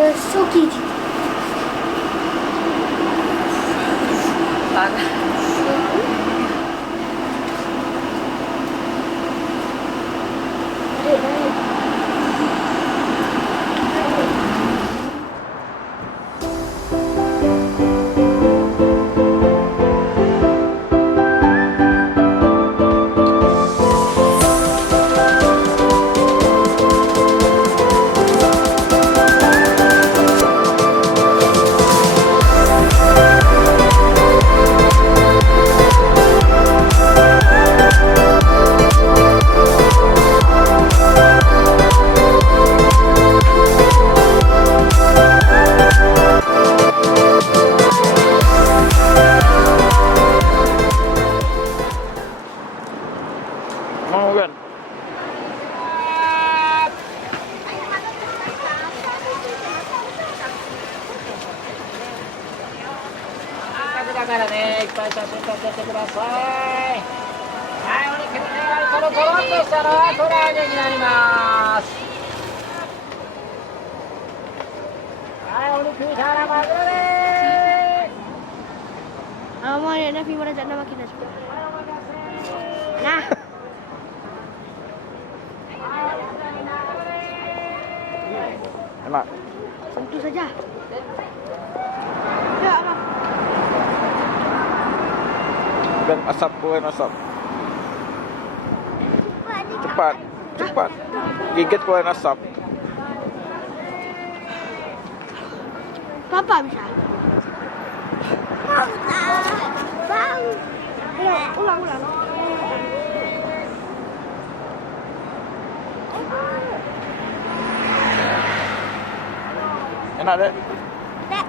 ke Tsukiji. Mau kan? Mau ada gimana cara nama kita? Nah. Enak. Tentu saja. Ya, apa? Dan asap, keluarin asap. Cepat, cepat. Gigit keluarin asap. Papa bisa. Bang. Ulang. Enak deh. Dek.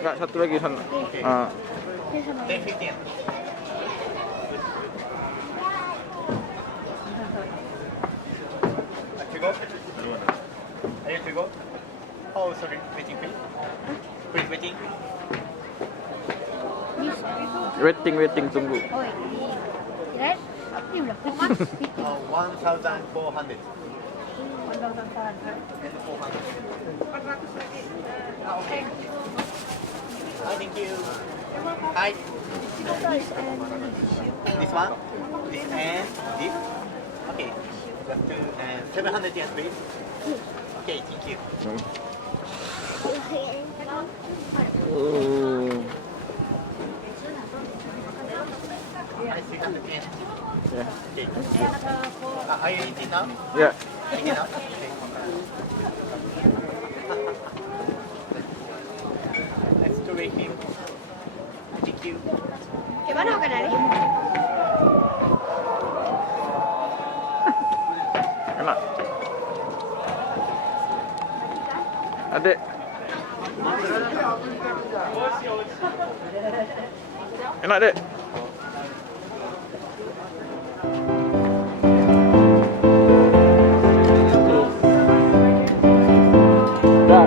Enggak, satu lagi sana. Ah. Are you to go? Oh, sorry. Waiting, please. Please, waiting. Waiting, tunggu. Oh, ini. Right? Ini udah. 1,400. 400. Okay. Hi, thank you. Hi. This one? This and this? Okay. Just two and 700 yen, please. Okay, thank you. Oh. Hi, 300 yen. Ya. Okay. Are you eating now? Ya. Eating now? Okay. Let's go right here. Thank you. Gimana makan hari? Enak. Adik. Enak, Dek. Dah.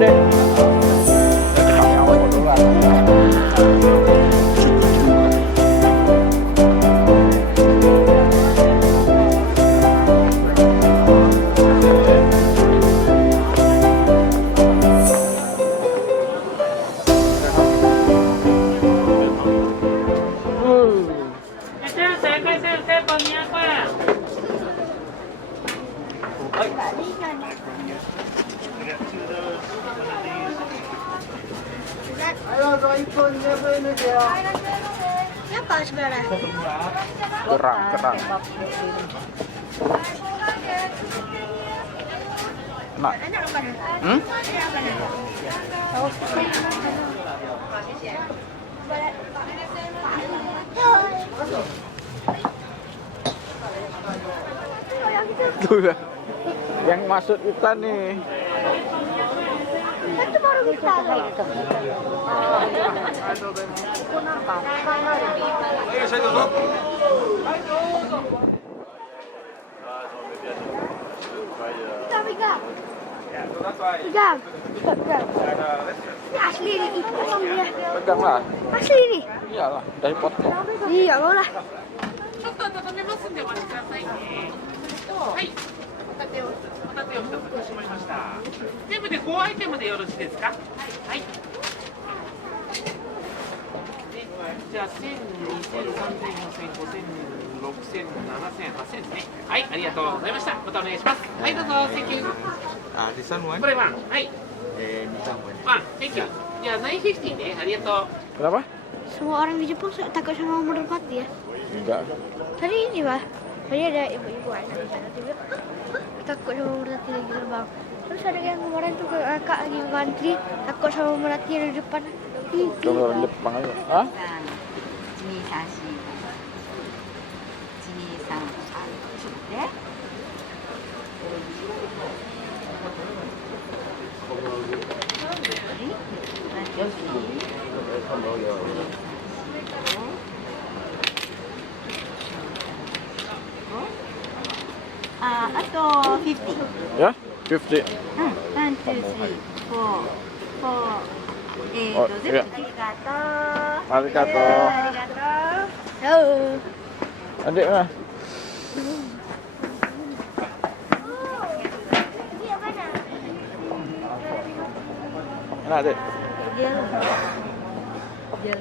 deh. Pakai awal duluan. Siapa sebenarnya? Kerang. Enak. Enak apa nih? Hmm? Enak apa nih? Tuh lah. Yang masuk kita nih. Itu baru kita. Pegang. Ini asli nih, potong dia. Pegang lah. Asli nih. Iyalah, dari potong. Iya, mau lah. ちょっと温めますんでお待ちくださいね。はい。ホタテを一つかしまいました。全部で5アイテムでよろしいですか。はい。じゃあ1000、2000、3000、4000、5000、6000、7000、8000ですね。はい、ありがとうございました。またお願いします。はい、どうぞ、Thank you。This one これワン。はい。2、3ワン、Thank you。じゃあ950ね。ありがとう。 Kenapa? Semua orang di Jepang takut sama merpati ya. Enggak. Tadi ini bah, tadi ada ibu-ibu anak di sana juga takut sama merpati lagi terbang. Terus ada yang kemarin tuh kakak lagi ngantri takut sama merpati yang di depan. Kalau orang Jepang aja. Hah? あと50。 Ya? 50. ワン、ツー、スリー、フォー、Oh, 全部 iya. ありがとう。 Arigato. ありがとう。 Oh. Adik mah. Enak, Adik. Dia